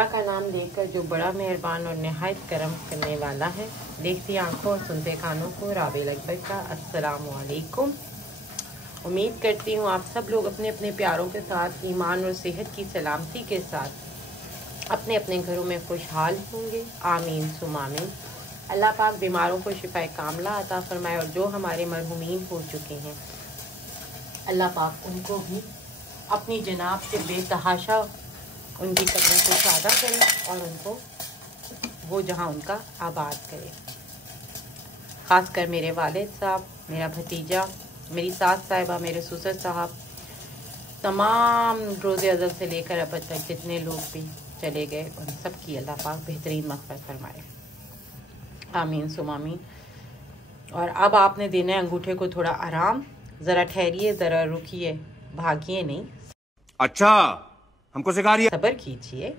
अल्लाह का नाम लेकर जो बड़ा मेहरबान और नहायत करम करने वाला है। देखती आंखों और सुनते कानों को राबिल अकबर का अस्सलामु अलैकुम। उम्मीद करती हूँ आप सब लोग अपने अपने प्यारों के साथ ईमान और सेहत की सलामती के साथ अपने अपने घरों में खुशहाल होंगे। आमीन सुम आमीन। अल्लाह पाक बीमारों को शिफाए कामला अता फरमाए और जो हमारे मरहुमीन हो चुके हैं अल्लाह पाक उनको भी अपनी जनाब से बेतहाशा उनकी कब्रों को सादा करे और उनको वो जहाँ उनका आबाद करे। ख़ासकर मेरे वालिद साहब, मेरा भतीजा, मेरी सास साहिबा, मेरे ससुर साहब, तमाम रोज़े अज़ल से लेकर अब तक जितने लोग भी चले गए उन सब की अल्लाह पाक बेहतरीन मग़फ़िरत फरमाए। आमीन सुम आमीन। और अब आपने देना है अंगूठे को थोड़ा आराम। ज़रा ठहरिए, ज़रा रुकिए, भागिए नहीं। अच्छा, हमको सिखा रही है। सब्र कीजिए।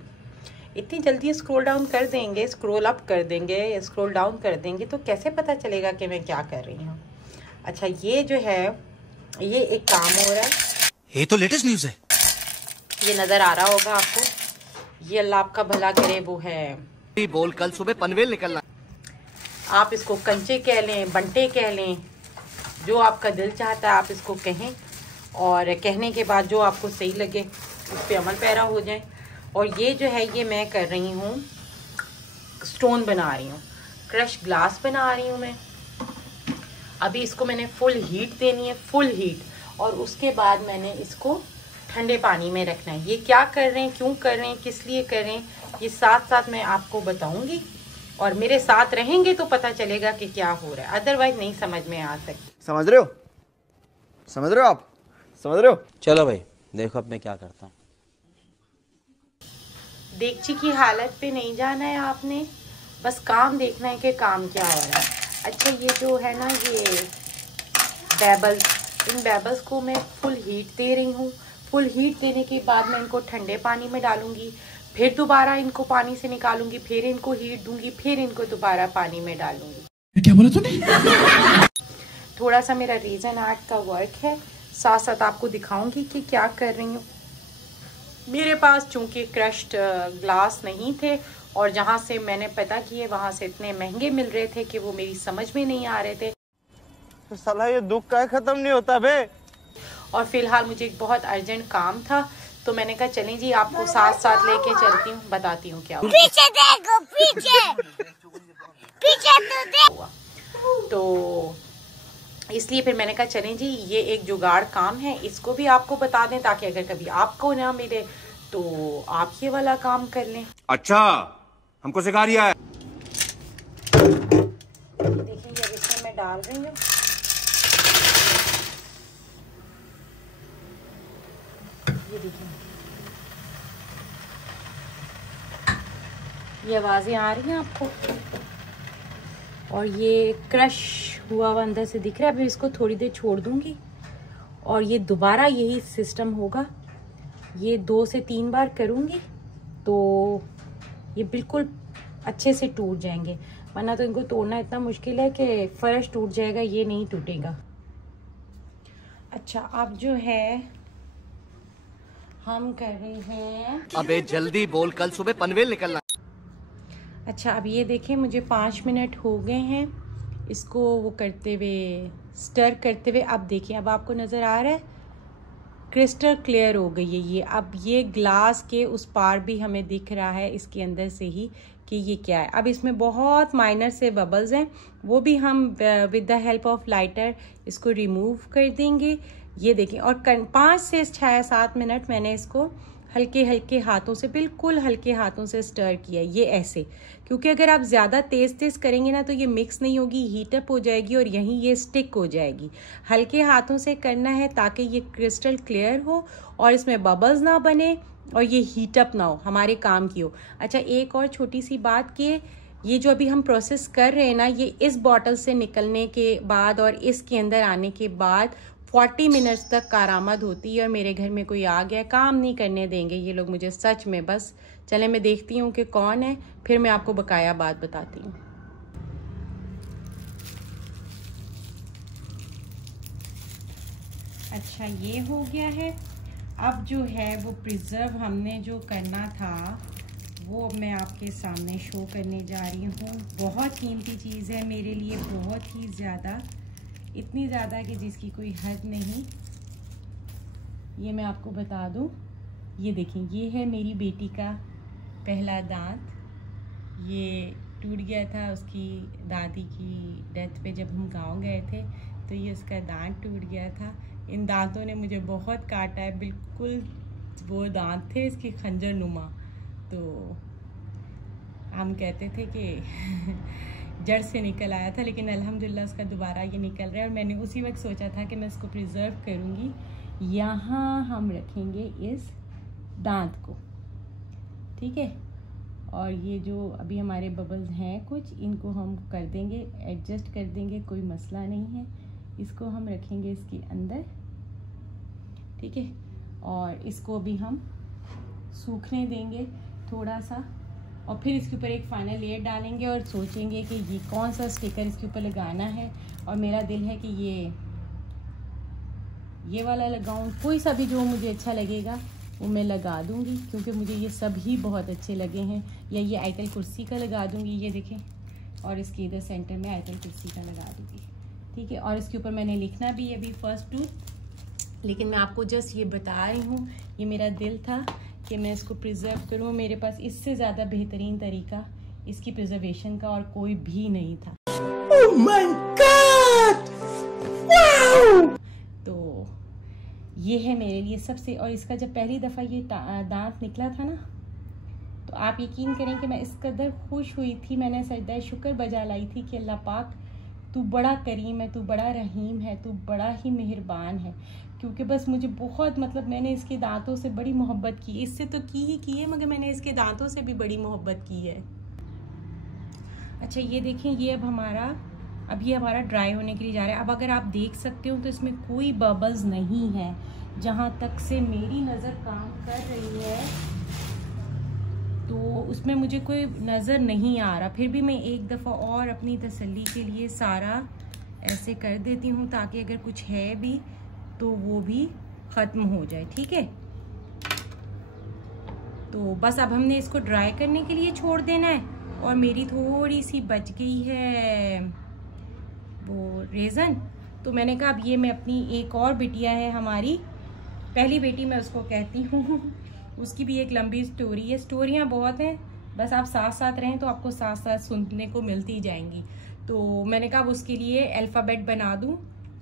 इतनी जल्दी स्क्रॉल डाउन कर देंगे, स्क्रॉल अप कर देंगे, स्क्रॉल डाउन कर देंगे तो कैसे पता चलेगा कि मैं क्या कर रही हूँ। अच्छा, ये जो है ये एक काम हो रहा है। ये तो लेटेस्ट न्यूज़ है। ये नज़र आ रहा होगा आपको। ये अल्लाह आपका भला करे वो है। बोल कल सुबह पनवेल निकलना। आप इसको कंचे कह लें, बंटे कह लें, जो आपका दिल चाहता है आप इसको कहें और कहने के बाद जो आपको सही लगे उस पर अमल पैरा हो जाए। और ये जो है ये मैं कर रही हूँ, स्टोन बना रही हूँ, क्रश ग्लास बना रही हूँ मैं। अभी इसको मैंने फुल हीट देनी है, फुल हीट, और उसके बाद मैंने इसको ठंडे पानी में रखना है। ये क्या कर रहे हैं, क्यों कर रहे हैं, किस लिए कर रहे हैं, ये साथ साथ मैं आपको बताऊंगी और मेरे साथ रहेंगे तो पता चलेगा कि क्या हो रहा है, अदरवाइज नहीं समझ में आ सकती। समझ रहे हो? समझ रहे हो आप? समझ रहे हो? चलो भाई देखो अब मैं क्या करता हूँ। देगची की हालत पे नहीं जाना है आपने, बस काम देखना है कि काम क्या हो रहा है। अच्छा, ये जो है ना ये बेबल्स, इन बेबल्स को मैं फुल हीट दे रही हूँ। फुल हीट देने के बाद मैं इनको ठंडे पानी में डालूंगी, फिर दोबारा इनको पानी से निकालूंगी, फिर इनको हीट दूंगी, फिर इनको दोबारा पानी में डालूंगी। क्या बोला तूने? थोड़ा सा मेरा रीजन आर्ट का वर्क है, साथ साथ आपको दिखाऊंगी कि क्या कर रही हूँ। मेरे पास चूंकि क्रश्ड ग्लास नहीं थे और जहाँ से मैंने पता किए वहाँ से इतने महंगे मिल रहे थे कि वो मेरी समझ में नहीं आ रहे थे। तो साला ये दुख का खत्म नहीं होता बे। और फिलहाल मुझे एक बहुत अर्जेंट काम था तो मैंने कहा चलें जी आपको साथ साथ लेके चलती हूँ, बताती हूँ क्या हुआ। पीछे देखो, पीछे पीछे तो इसलिए फिर मैंने कहा चलें जी ये एक जुगाड़ काम है, इसको भी आपको बता दें ताकि अगर कभी आपको ना मिले तो आप ये वाला काम कर लें। अच्छा, हमको सिखा रिया है। देखिए अब इसमें मैं डाल रही हूँ। ये देखिए ये आवाजें आ रही हैं आपको और ये क्रश हुआ हुआ अंदर से दिख रहा है। अभी इसको थोड़ी देर छोड़ दूंगी और ये दोबारा यही सिस्टम होगा। ये 2 से 3 बार करूंगी तो ये बिल्कुल अच्छे से टूट जाएंगे, वरना तो इनको तोड़ना इतना मुश्किल है कि फर्श टूट जाएगा, ये नहीं टूटेगा। अच्छा, अब जो है हम कर रहे हैं। अबे जल्दी बोल कल सुबह पनवेल निकलना। अच्छा, अब ये देखें मुझे 5 मिनट हो गए हैं इसको वो करते हुए, स्टर करते हुए। अब देखिए अब आपको नज़र आ रहा है क्रिस्टल क्लियर हो गई है ये। अब ये ग्लास के उस पार भी हमें दिख रहा है इसके अंदर से ही कि ये क्या है। अब इसमें बहुत माइनर से बबल्स हैं, वो भी हम with the help of lighter इसको रिमूव कर देंगे। ये देखें, और 5 से 6-7 मिनट मैंने इसको हल्के हल्के हाथों से, बिल्कुल हल्के हाथों से स्टर किया, ये ऐसे, क्योंकि अगर आप ज़्यादा तेज़ करेंगे ना तो ये मिक्स नहीं होगी, हीटअप हो जाएगी और यहीं ये स्टिक हो जाएगी। हल्के हाथों से करना है ताकि ये क्रिस्टल क्लियर हो और इसमें बबल्स ना बने और ये हीटअप ना हो, हमारे काम की हो। अच्छा, एक और छोटी सी बात कि ये जो अभी हम प्रोसेस कर रहे हैं ना, ये इस बॉटल से निकलने के बाद और इसके अंदर आने के बाद 40 मिनट्स तक कारामद होती है। और मेरे घर में कोई आ गया, काम नहीं करने देंगे ये लोग मुझे सच में। बस चले मैं देखती हूँ कि कौन है, फिर मैं आपको बकाया बात बताती हूँ। अच्छा, ये हो गया है। अब जो है वो प्रिजर्व हमने जो करना था वो अब मैं आपके सामने शो करने जा रही हूँ। बहुत कीमती चीज़ है मेरे लिए, बहुत ही ज़्यादा, इतनी ज़्यादा कि जिसकी कोई हद नहीं। ये मैं आपको बता दूँ, ये देखें, ये है मेरी बेटी का पहला दांत। ये टूट गया था उसकी दादी की डेथ पे, जब हम गांव गए थे तो ये उसका दांत टूट गया था। इन दांतों ने मुझे बहुत काटा है, बिल्कुल वो दांत थे इसके खंजर नुमा। तो हम कहते थे कि जड़ से निकल आया था, लेकिन अल्हम्दुलिल्लाह उसका दोबारा ये निकल रहा है। और मैंने उसी वक्त सोचा था कि मैं इसको प्रिजर्व करूँगी। यहाँ हम रखेंगे इस दांत को, ठीक है। और ये जो अभी हमारे बबल्स हैं कुछ, इनको हम कर देंगे, एडजस्ट कर देंगे, कोई मसला नहीं है। इसको हम रखेंगे इसके अंदर, ठीक है। और इसको भी हम सूखने देंगे थोड़ा सा, और फिर इसके ऊपर एक फाइनल लेयर डालेंगे और सोचेंगे कि ये कौन सा स्टिकर इसके ऊपर लगाना है। और मेरा दिल है कि ये वाला लगाऊं, कोई सा भी जो मुझे अच्छा लगेगा वो मैं लगा दूंगी, क्योंकि मुझे ये सब ही बहुत अच्छे लगे हैं। या ये आयतल कुर्सी का लगा दूंगी, ये देखें, और इसके इधर सेंटर में आयतल कुर्सी का लगा दूंगी, ठीक है। और इसके ऊपर मैंने लिखना भी है अभी फर्स्ट टू, लेकिन मैं आपको जस्ट ये बता रही हूँ, ये मेरा दिल था कि मैं इसको प्रिजर्व करूँ। मेरे पास इससे ज़्यादा बेहतरीन तरीका इसकी प्रिजर्वेशन का और कोई भी नहीं था। Oh my God! Wow! तो ये है मेरे लिए सबसे, और इसका जब पहली दफ़ा ये दांत निकला था ना, तो आप यकीन करें कि मैं इस कदर खुश हुई थी, मैंने सजदा शुक्र बजा लाई थी कि अल्लाह पाक तू बड़ा करीम है, तू बड़ा रहीम है, तू बड़ा ही मेहरबान है। क्योंकि बस मुझे बहुत, मतलब मैंने इसके दांतों से बड़ी मोहब्बत की, इससे तो की ही की है, मगर मैंने इसके दांतों से भी बड़ी मोहब्बत की है। अच्छा ये देखें, ये अब ये हमारा ड्राई होने के लिए जा रहा है। अब अगर आप देख सकते हो तो इसमें कोई बबल्स नहीं है, जहाँ तक से मेरी नज़र काम कर रही है तो उसमें मुझे कोई नज़र नहीं आ रहा। फिर भी मैं एक दफ़ा और अपनी तसल्ली के लिए सारा ऐसे कर देती हूँ, ताकि अगर कुछ है भी तो वो भी ख़त्म हो जाए, ठीक है। तो बस अब हमने इसको ड्राई करने के लिए छोड़ देना है। और मेरी थोड़ी सी बच गई है वो रेज़न, तो मैंने कहा अब ये मैं अपनी एक और बिटिया है हमारी, पहली बेटी मैं उसको कहती हूँ, उसकी भी एक लंबी स्टोरी है। स्टोरियाँ बहुत हैं, बस आप साथ साथ रहें तो आपको साथ साथ सुनने को मिलती जाएंगी। तो मैंने कहा उसके लिए अल्फ़ाबेट बना दूँ,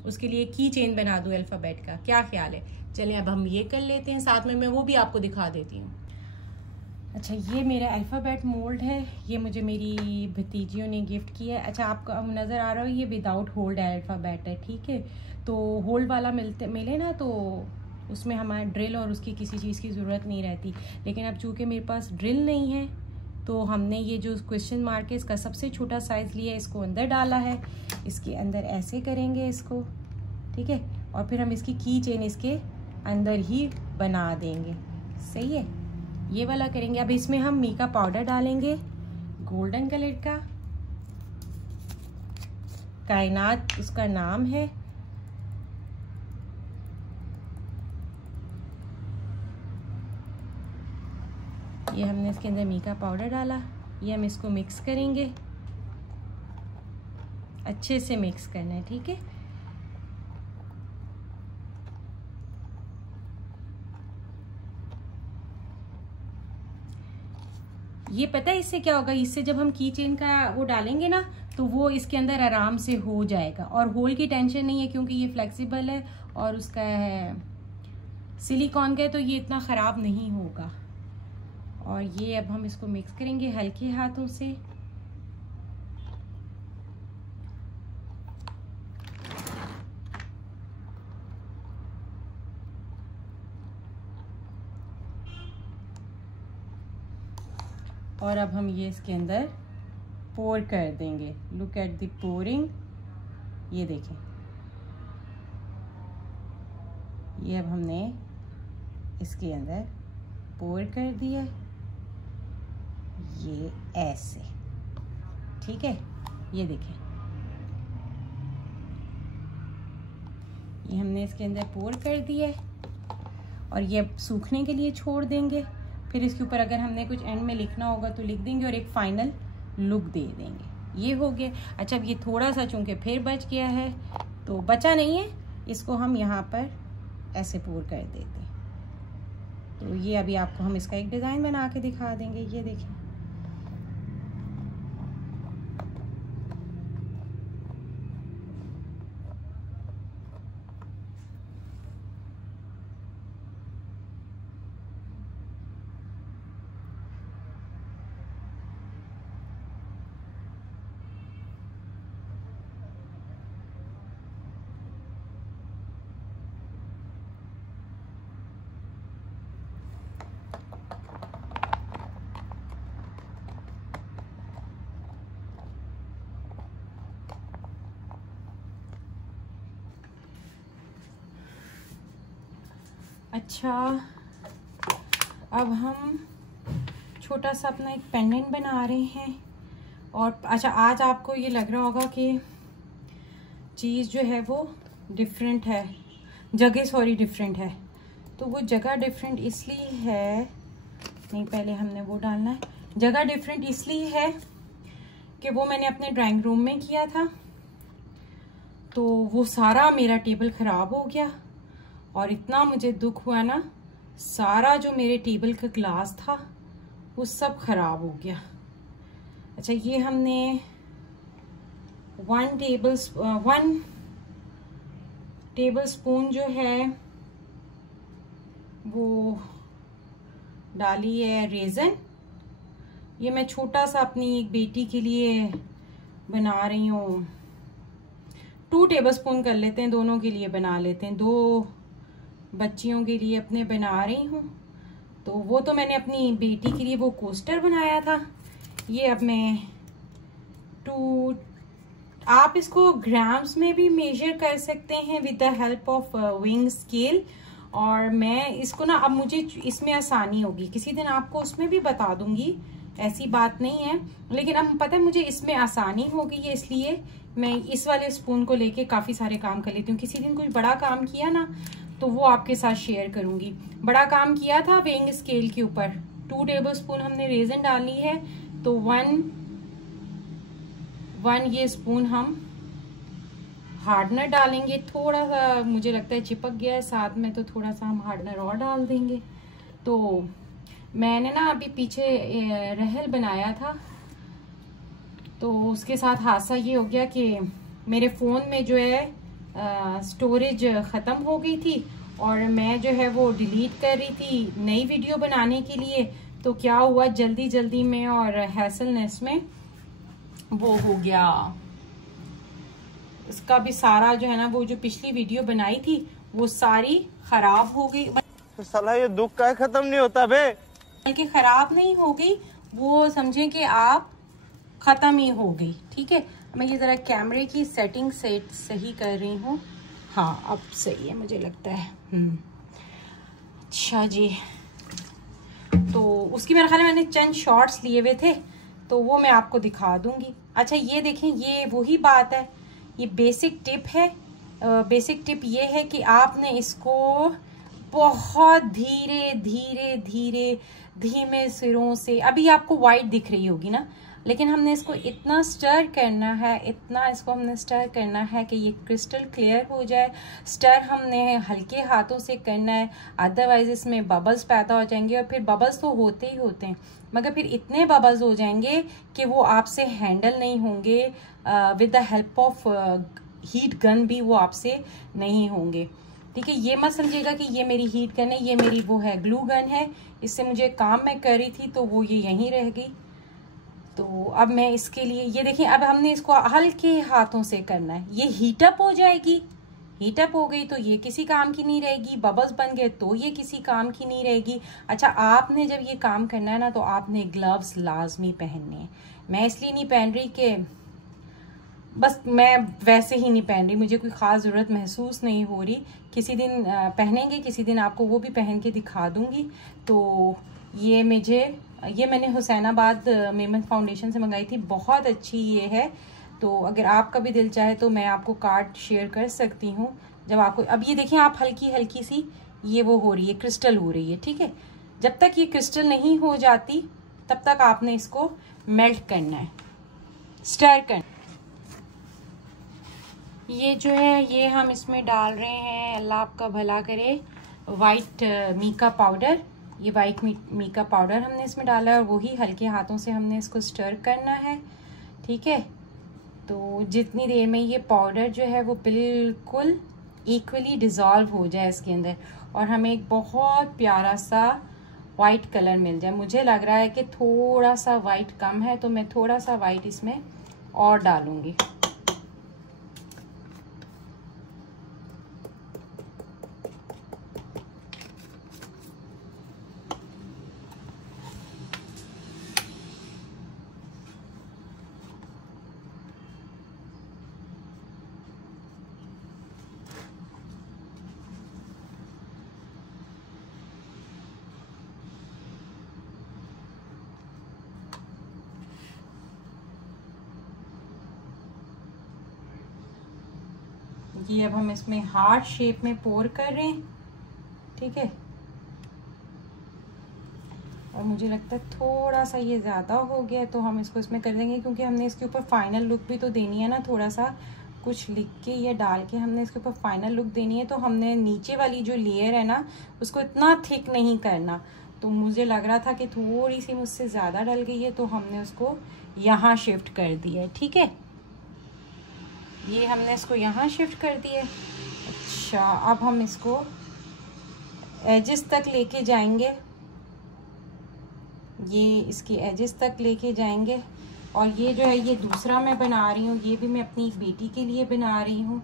उसके लिए की चेन बना दूँ अल्फ़ाबेट का, क्या ख्याल है? चलें अब हम ये कर लेते हैं, साथ में मैं वो भी आपको दिखा देती हूँ। अच्छा ये मेरा अल्फ़ाबेट मोल्ड है, ये मुझे मेरी भतीजियों ने गिफ्ट किया है। अच्छा आपको अब नज़र आ रहा हो, ये विदाउट होल्ड अल्फ़ाबेट है, ठीक है। तो होल्ड वाला मिले ना, तो उसमें हमारे ड्रिल और उसकी किसी चीज़ की ज़रूरत नहीं रहती। लेकिन अब चूँकि मेरे पास ड्रिल नहीं है, तो हमने ये जो क्वेश्चन मार्क है इसका सबसे छोटा साइज़ लिया है, इसको अंदर डाला है, इसके अंदर ऐसे करेंगे इसको, ठीक है। और फिर हम इसकी की चेन इसके अंदर ही बना देंगे, सही है। ये वाला करेंगे। अब इसमें हम मीका पाउडर डालेंगे गोल्डन कलर का, कायनात उसका नाम है। ये हमने इसके अंदर मीका पाउडर डाला, ये हम इसको मिक्स करेंगे, अच्छे से मिक्स करना है, ठीक है। ये पता है इससे क्या होगा, इससे जब हम की चेन का वो डालेंगे ना, तो वो इसके अंदर आराम से हो जाएगा और होल की टेंशन नहीं है, क्योंकि ये फ्लेक्सिबल है और उसका है सिलिकॉन का है, तो ये इतना ख़राब नहीं होगा। और ये अब हम इसको मिक्स करेंगे हल्के हाथों से। और अब हम ये इसके अंदर पोर कर देंगे। लुक एट द पोरिंग, ये देखें, ये अब हमने इसके अंदर पोर कर दिया, ये ऐसे, ठीक है। ये देखें, ये हमने इसके अंदर पोर कर दिया और ये अब सूखने के लिए छोड़ देंगे। फिर इसके ऊपर अगर हमने कुछ एंड में लिखना होगा तो लिख देंगे और एक फाइनल लुक दे देंगे। ये हो गया। अच्छा, अब ये थोड़ा सा चूँकि फिर बच गया है तो बचा नहीं है, इसको हम यहाँ पर ऐसे पूर कर देते। तो ये अभी आपको हम इसका एक डिज़ाइन बना के दिखा देंगे। ये देखिए, अच्छा अब हम छोटा सा अपना एक पेंडेंट बना रहे हैं। और अच्छा, आज आपको ये लग रहा होगा कि चीज़ जो है वो डिफरेंट है, जगह डिफरेंट है। तो वो जगह डिफरेंट इसलिए है, नहीं पहले हमने वो डालना है। जगह डिफरेंट इसलिए है कि वो मैंने अपने ड्राइंग रूम में किया था, तो वो सारा मेरा टेबल ख़राब हो गया और इतना मुझे दुख हुआ ना, सारा जो मेरे टेबल का ग्लास था वो सब ख़राब हो गया। अच्छा, ये हमने 1 टेबल स्पून जो है वो डाली है रेज़न। ये मैं छोटा सा अपनी एक बेटी के लिए बना रही हूँ। 2 टेबलस्पून कर लेते हैं, दोनों के लिए बना लेते हैं। 2 बच्चियों के लिए अपने बना रही हूँ। तो वो तो मैंने अपनी बेटी के लिए वो कोस्टर बनाया था। ये अब मैं 2, आप इसको ग्राम्स में भी मेजर कर सकते हैं with the help of wing scale. और मैं इसको ना, अब मुझे इसमें आसानी होगी, किसी दिन आपको उसमें भी बता दूंगी, ऐसी बात नहीं है। लेकिन अब पता है मुझे इसमें आसानी होगी, ये इसलिए मैं इस वाले स्पून को लेके काफ़ी सारे काम कर लेती हूँ। किसी दिन कोई बड़ा काम किया ना तो वो आपके साथ शेयर करूंगी। बड़ा काम किया था वेइंग स्केल के ऊपर। 2 टेबलस्पून हमने रेज़न डाली है, तो 1 ये स्पून हम हार्डनर डालेंगे। थोड़ा सा मुझे लगता है चिपक गया है साथ में, तो थोड़ा सा हम हार्डनर और डाल देंगे। तो मैंने ना अभी पीछे रहल बनाया था, तो उसके साथ हादसा ये हो गया कि मेरे फ़ोन में जो है स्टोरेज ख़त्म हो गई थी और मैं जो है वो डिलीट कर रही थी नई वीडियो बनाने के लिए। तो क्या हुआ, जल्दी जल्दी में और हैसलनेस में वो हो गया, इसका भी सारा जो है ना, वो जो पिछली वीडियो बनाई थी वो सारी खराब हो गई। तो साला ये दुख का खत्म नहीं होता बे। बल्कि खराब नहीं हो गई, वो समझे कि आप खत्म ही हो गई। ठीक है, मैं ये जरा कैमरे की सेटिंग सही कर रही हूँ। हाँ, अब सही है मुझे लगता है। अच्छा जी, तो उसकी मेरे ख्याल में मैंने चंद शॉर्ट्स लिए हुए थे, तो वो मैं आपको दिखा दूंगी। अच्छा, ये देखें, ये वही बात है, ये बेसिक टिप है। बेसिक टिप ये है कि आपने इसको बहुत धीरे धीरे धीरे धीमे सिरों से, अभी आपको वाइट दिख रही होगी ना, लेकिन हमने इसको इतना स्टर करना है, इतना इसको हमने स्टर करना है कि ये क्रिस्टल क्लियर हो जाए। स्टर हमने हल्के हाथों से करना है, अदरवाइज इसमें बबल्स पैदा हो जाएंगे। और फिर बबल्स तो होते ही होते हैं, मगर फिर इतने बबल्स हो जाएंगे कि वो आपसे हैंडल नहीं होंगे। With the help of heat gun भी वो आपसे नहीं होंगे। ठीक है, ये मत समझिएगा कि ये मेरी हीट गन है, ये मेरी वो है ग्लू गन है, इससे मुझे काम मैं कर रही थी तो वो ये यहीं रह गई। तो अब मैं इसके लिए, ये देखिए, अब हमने इसको हल्के हाथों से करना है। ये हीटअप हो जाएगी, हीटअप हो गई तो ये किसी काम की नहीं रहेगी, बबल्स बन गए तो ये किसी काम की नहीं रहेगी। अच्छा, आपने जब ये काम करना है ना, तो आपने ग्लव्स लाजमी पहनने हैं। मैं इसलिए नहीं पहन रही कि बस मैं वैसे ही नहीं पहन रही, मुझे कोई ख़ास ज़रूरत महसूस नहीं हो रही। किसी दिन पहनेंगे, किसी दिन आपको वो भी पहन के दिखा दूँगी। तो ये मैंने हुसैनाबाद मेमन फाउंडेशन से मंगाई थी, बहुत अच्छी ये है। तो अगर आपका भी दिल चाहे तो मैं आपको कार्ड शेयर कर सकती हूँ। जब आपको, अब ये देखिए, आप हल्की हल्की सी ये वो हो रही है, क्रिस्टल हो रही है। ठीक है, जब तक ये क्रिस्टल नहीं हो जाती तब तक आपने इसको मेल्ट करना है, स्टर करना। ये जो है ये हम इसमें डाल रहे हैं, अल्लाह आपका भला करे, वाइट मीका पाउडर। ये वाइट मीका पाउडर हमने इसमें डाला है और वही हल्के हाथों से हमने इसको स्टर करना है, ठीक है। तो जितनी देर में ये पाउडर जो है वो बिल्कुल इक्वली डिज़ोल्व हो जाए इसके अंदर और हमें एक बहुत प्यारा सा वाइट कलर मिल जाए। मुझे लग रहा है कि थोड़ा सा वाइट कम है, तो मैं थोड़ा सा वाइट इसमें और डालूंगी। ये अब हम इसमें हार्ट शेप में पोर कर रहे हैं, ठीक है। और मुझे लगता है थोड़ा सा ये ज़्यादा हो गया, तो हम इसको इसमें कर देंगे क्योंकि हमने इसके ऊपर फाइनल लुक भी तो देनी है ना। थोड़ा सा कुछ लिख के या डाल के हमने इसके ऊपर फाइनल लुक देनी है। तो हमने नीचे वाली जो लेयर है ना उसको इतना थिक नहीं करना। तो मुझे लग रहा था कि थोड़ी सी मुझसे ज़्यादा डल गई है, तो हमने उसको यहाँ शिफ्ट कर दिया है, ठीक है। ये हमने इसको यहाँ शिफ्ट कर दिया। अच्छा, अब हम इसको एजेस तक लेके जाएंगे, ये इसकी एजेस तक लेके जाएंगे। और ये जो है ये दूसरा मैं बना रही हूँ, ये भी मैं अपनी बेटी के लिए बना रही हूँ।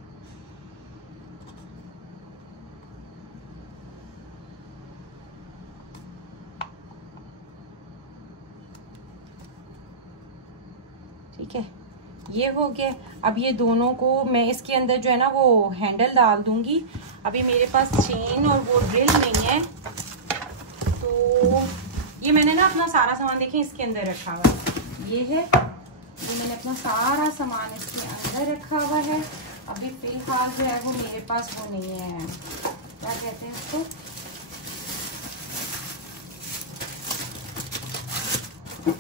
ठीक है, ये हो गया। अब ये दोनों को मैं इसके अंदर जो है ना वो हैंडल डाल दूंगी। अभी मेरे पास चेन और वो ड्रिल नहीं है, तो ये मैंने ना अपना सारा सामान देखें इसके अंदर रखा हुआ है। ये है, ये मैंने अपना सारा सामान इसके अंदर रखा हुआ है। अभी फिलहाल जो है वो मेरे पास वो नहीं है, क्या कहते हैं उसको,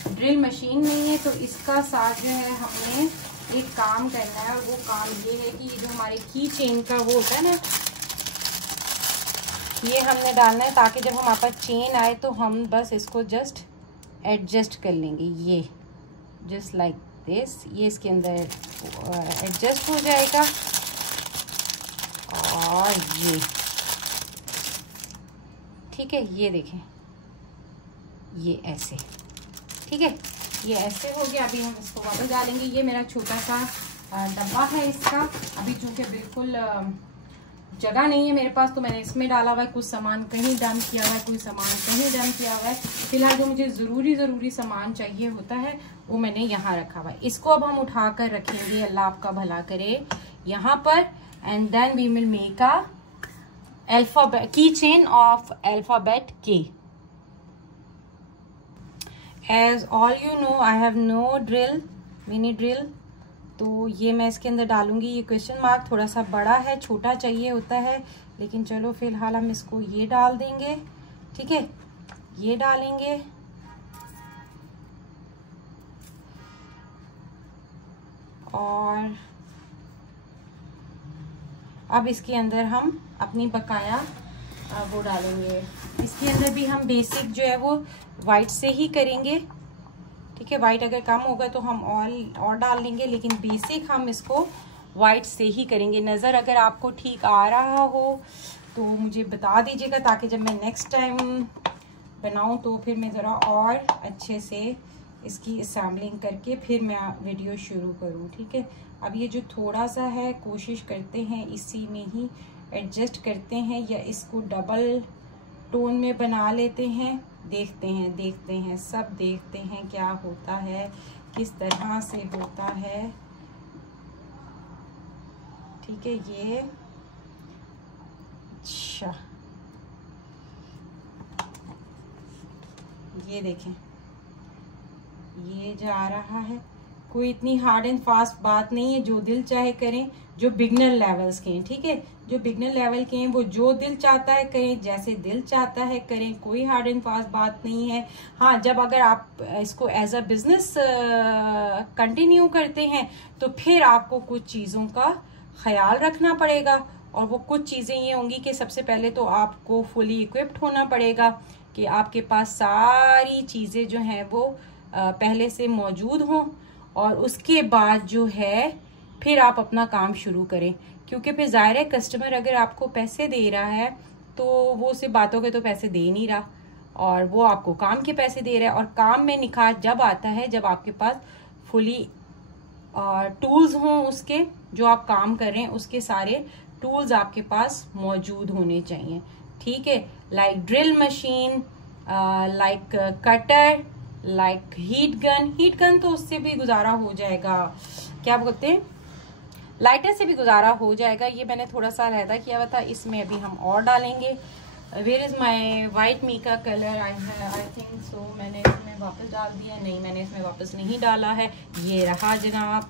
ड्रिल मशीन नहीं है। तो इसका साथ जो है हमने एक काम करना है, और वो काम ये है कि ये जो हमारे की चेन का वो होता है ना, ये हमने डालना है ताकि जब हमारे पास चेन आए तो हम बस इसको जस्ट एडजस्ट कर लेंगे। ये जस्ट लाइक दिस, ये इसके अंदर एडजस्ट हो जाएगा। और ये ठीक है, ये देखें, ये ऐसे, ठीक है, ये ऐसे हो गया। अभी हम इसको वापस डालेंगे। ये मेरा छोटा सा डब्बा है इसका। अभी चूंकि बिल्कुल जगह नहीं है मेरे पास, तो मैंने इसमें डाला हुआ है। कुछ सामान कहीं डंप किया हुआ है, कुछ सामान कहीं डंप किया हुआ है। फिलहाल जो मुझे ज़रूरी सामान चाहिए होता है वो मैंने यहाँ रखा हुआ है। इसको अब हम उठा कर रखेंगे, अल्लाह आपका भला करे, यहाँ पर। And then we will make a alphabet की चेन ऑफ अल्फाबेट के। As all you know, I have no drill, mini drill। तो ये मैं इसके अंदर डालूंगी। ये क्वेश्चन मार्क थोड़ा सा बड़ा है, छोटा चाहिए होता है, लेकिन चलो फिलहाल हम इसको ये डाल देंगे, ठीक है, ये डालेंगे। और अब इसके अंदर हम अपनी बकाया वो डालेंगे। इसके अंदर भी हम बेसिक जो है वो वाइट से ही करेंगे, ठीक है। वाइट अगर कम होगा तो हम और डाल लेंगे, लेकिन बेसिक हम इसको वाइट से ही करेंगे। नज़र अगर आपको ठीक आ रहा हो तो मुझे बता दीजिएगा, ताकि जब मैं नेक्स्ट टाइम बनाऊं तो फिर मैं ज़रा और अच्छे से इसकी असेंबलिंग करके फिर मैं वीडियो शुरू करूं, ठीक है। अब ये जो थोड़ा सा है, कोशिश करते हैं इसी में ही एडजस्ट करते हैं, या इसको डबल टोन में बना लेते हैं। देखते हैं सब देखते हैं क्या होता है, किस तरह से होता है, ठीक है। ये अच्छा, ये देखें, ये जा रहा है। कोई इतनी हार्ड एंड फास्ट बात नहीं है, जो दिल चाहे करें, जो बिगनर लेवल्स के हैं, ठीक है, जो बिगनर लेवल के हैं वो जो दिल चाहता है करें, जैसे दिल चाहता है करें, कोई हार्ड एंड फास्ट बात नहीं है। हाँ, जब अगर आप इसको एज अ बिजनेस कंटिन्यू करते हैं तो फिर आपको कुछ चीज़ों का ख्याल रखना पड़ेगा, और वो कुछ चीज़ें ये होंगी कि सबसे पहले तो आपको फुली इक्विप्ड होना पड़ेगा कि आपके पास सारी चीज़ें जो हैं वो पहले से मौजूद हों, और उसके बाद जो है फिर आप अपना काम शुरू करें। क्योंकि फिर ज़ाहिर है कस्टमर अगर आपको पैसे दे रहा है तो वो सिर्फ बातों के तो पैसे दे नहीं रहा, और वो आपको काम के पैसे दे रहा है। और काम में निखार जब आता है जब आपके पास फुली टूल्स हों, उसके जो आप काम कर रहे हैं उसके सारे टूल्स आपके पास मौजूद होने चाहिए, ठीक है। Like drill machine, like cutter, like heat gun तो उससे भी गुजारा हो जाएगा, क्या बोलते हैं, लाइटर से भी गुजारा हो जाएगा। ये मैंने थोड़ा सा अलहदा किया हुआ था, इसमें अभी हम और डालेंगे। Where is my white mica colour, I think so मैंने इसमें वापस डाल दिया, नहीं मैंने इसमें वापस नहीं डाला है, ये रहा जनाब।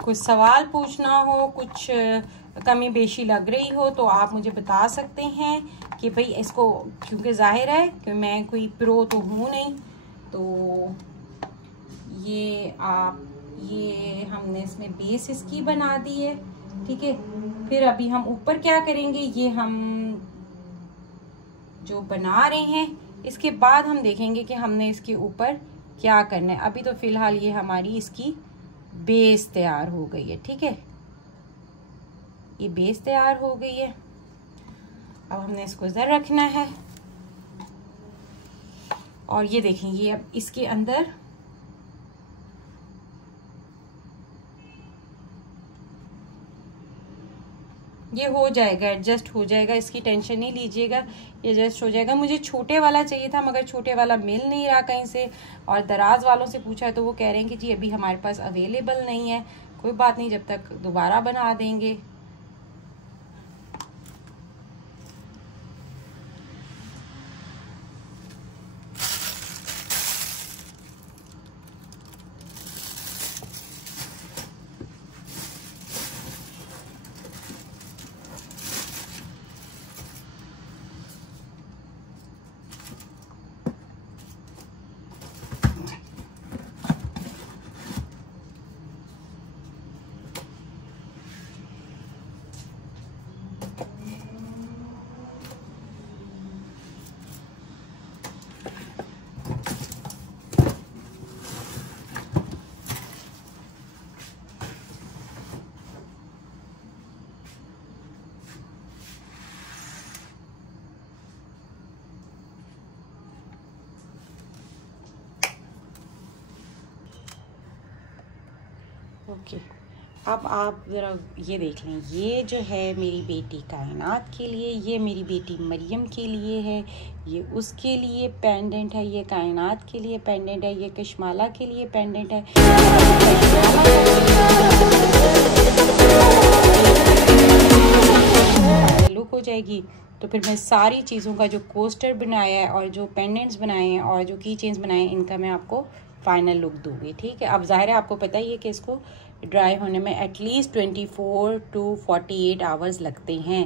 कुछ सवाल पूछना हो, कुछ कमी बेशी लग रही हो तो आप मुझे बता सकते हैं कि भाई इसको, क्योंकि जाहिर है कि मैं कोई प्रो तो हूँ नहीं, तो ये हमने इसमें बेस इसकी बना दी है, ठीक है। फिर अभी हम ऊपर क्या करेंगे, ये हम जो बना रहे हैं इसके बाद हम देखेंगे कि हमने इसके ऊपर क्या करना है। अभी तो फिलहाल ये हमारी इसकी बेस तैयार हो गई है, ठीक है, ये बेस तैयार हो गई है। अब हमने इसको जर रखना है, और ये देखें ये अब इसके अंदर ये हो जाएगा, एडजस्ट हो जाएगा, इसकी टेंशन नहीं लीजिएगा, ये एडजस्ट हो जाएगा। मुझे छोटे वाला चाहिए था मगर छोटे वाला मिल नहीं रहा कहीं से, और दराज वालों से पूछा है तो वो कह रहे हैं कि जी अभी हमारे पास अवेलेबल नहीं है। कोई बात नहीं, जब तक दोबारा बना देंगे। ओके, अब आप ज़रा ये देख लें, ये जो है मेरी बेटी कायनात के लिए, ये मेरी बेटी मरियम के लिए है, ये उसके लिए पेंडेंट है, ये कायनात के लिए पेंडेंट है, ये कशमाला के लिए पेंडेंट है। लुक हो जाएगी तो फिर मैं सारी चीज़ों का जो कोस्टर बनाया है और जो पेंडेंट्स बनाए हैं और जो की चेन्स बनाए हैं इनका मैं आपको फाइनल लुक दूंगी, ठीक है। अब जाहिर है आपको पता ही है कि इसको ड्राई होने में एटलीस्ट 24 to 48 आवर्स लगते हैं।